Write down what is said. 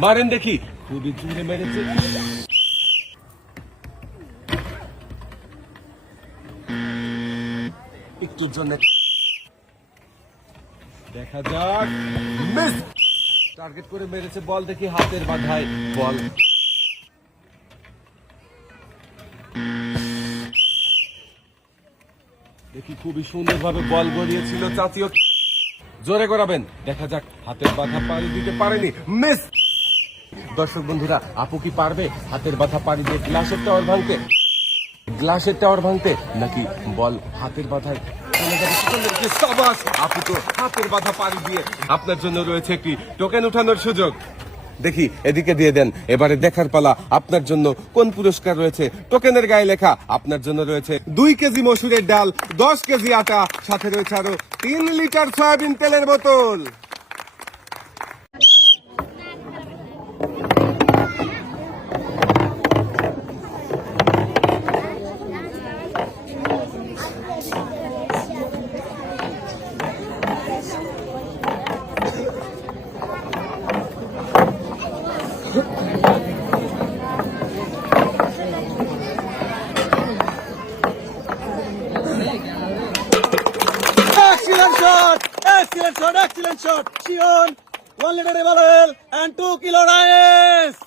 মারেন দেখি। খুবই জোরে মেরেছে। একটুর জন্য দেখা যাক। মিস। টার্গেট করে মেরেছে বল দেখি হাতের বাঁধায় বল। দেখি খুবই সুন্দরভাবে বল গড়িয়েছিল চাচিও। জোরে করাবেন দেখা যাক হাতের বাধা পাড়ি দিতে পারেনি। মিস। দর্শক বন্ধুরা, আপু কি পারবে হাতের বাধা পাড়ি দিয়ে গ্লাসের টাওয়ার ভাঙতে? গ্লাসের টাওয়ার ভাঙতে নাকি বল হাতের বাধায় চলে যাবে? সাবাস, আপু তো হাতের বাধা পাড়ি দিয়ে। আপনার জন্য রয়েছে একটি টোকেন উঠানোর সুযোগ। দেখি এদিকে দিয়ে দেন। এবারে দেখার পালা আপনার জন্য কোন পুরস্কার রয়েছে। টোকেনের গায়ে লেখা আপনার জন্য রয়েছে 2 কেজি মসুরের ডাল, 10 কেজি আটা, সাথে রয়েছে আরো 3 লিটার সয়াবিন তেলের বোতল। Excellent shot! Excellent shot! Excellent shot! Shion, 1 liter Evalel and 2 kilo rice!